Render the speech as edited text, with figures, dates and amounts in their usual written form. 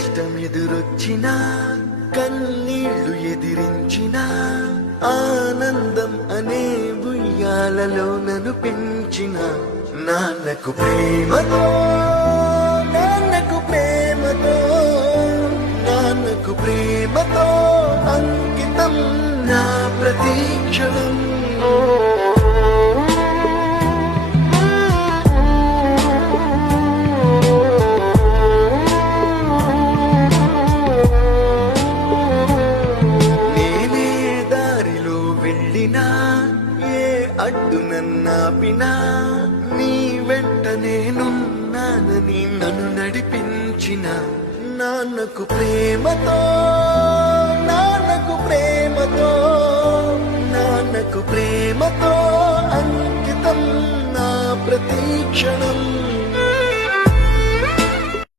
కష్టమెదురొచ్చినా కన్నీళ్లు ఎదిరించినా ఆనందం అనే ఉయ్యాలలో నన్ను పెంచిన నాన్నకు ప్రేమతో నాన్నకు ప్రేమతో నాన్నకు ప్రేమతో అంకితం నా ప్రతీక్షణం. ఏ అడ్డు నన్నాపినా నీ వెంట నేనున్నానని నన్ను నడిపించిన నాన్నకు ప్రేమతో నాన్నకు ప్రేమతో నాన్నకు ప్రేమతో అంకితం నా ప్రతీక్షణం.